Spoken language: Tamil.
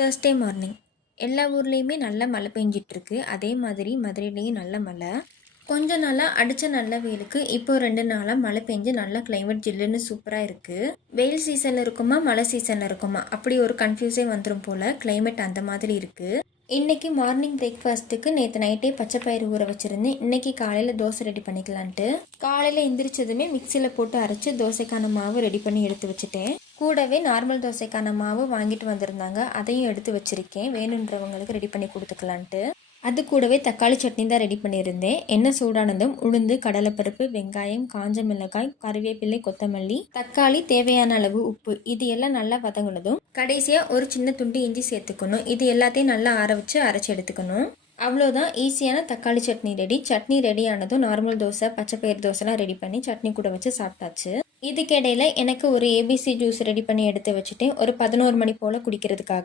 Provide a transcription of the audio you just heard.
தேர்ஸ்டே மார்னிங் எல்லா ஊர்லேயுமே நல்ல மழை பெஞ்சிட்ருக்கு. அதே மாதிரி மதுரையிலேயும் நல்ல மழை. கொஞ்ச நாளாக அடித்த நல்ல வெயிலுக்கு இப்போ 2 நாளாக மழை பெஞ்சு நல்லா கிளைமேட் ஜில்லுன்னு சூப்பராக இருக்குது. வெயில் சீசனில் இருக்குமா மழை சீசனில் இருக்குமா அப்படி ஒரு கன்ஃபியூஸே வந்துடும் போல். கிளைமேட் அந்த மாதிரி இருக்குது. இன்றைக்கி மார்னிங் பிரேக்ஃபாஸ்ட்டுக்கு நேற்று நைட்டே பச்சை பயிறு ஊற வச்சுருந்தேன். இன்றைக்கி காலையில் தோசை ரெடி பண்ணிக்கலான்ட்டு காலையில் எந்திரிச்சதுமே மிக்சியில் போட்டு அரைச்சி தோசைக்கான மாவு ரெடி பண்ணி எடுத்து வச்சுட்டேன். கூடவே நார்மல் தோசைக்கான மாவு வாங்கிட்டு வந்திருந்தாங்க, அதையும் எடுத்து வச்சுருக்கேன். வேணுன்றவங்களுக்கு ரெடி பண்ணி கொடுத்துக்கலான்ட்டு. அது கூடவே தக்காளி சட்னி தான் ரெடி பண்ணியிருந்தேன். எண்ணெய் சூடானதும் உளுந்து, கடலைப்பருப்பு, வெங்காயம், காஞ்ச மிளகாய், கறிவேப்பிலை, கொத்தமல்லி, தக்காளி, தேவையான அளவு உப்பு, இது எல்லாம் நல்லா வதங்கினதும் கடைசியாக ஒரு சின்ன துண்டு இஞ்சி சேர்த்துக்கணும். இது எல்லாத்தையும் நல்லா ஆற வச்சு அரைச்சி எடுத்துக்கணும். அவ்வளோதான், ஈஸியான தக்காளி சட்னி ரெடி. சட்னி ரெடி ஆனதும் நார்மல் தோசை, பச்சை பயிர் தோசைலாம் ரெடி பண்ணி சட்னி கூட வச்சு சாப்பிட்டாச்சு. இதுக்கிடையில் எனக்கு ஒரு ஏபிசி ஜூஸ் ரெடி பண்ணி எடுத்து வச்சுட்டேன், ஒரு 11 மணி போல் குடிக்கிறதுக்காக.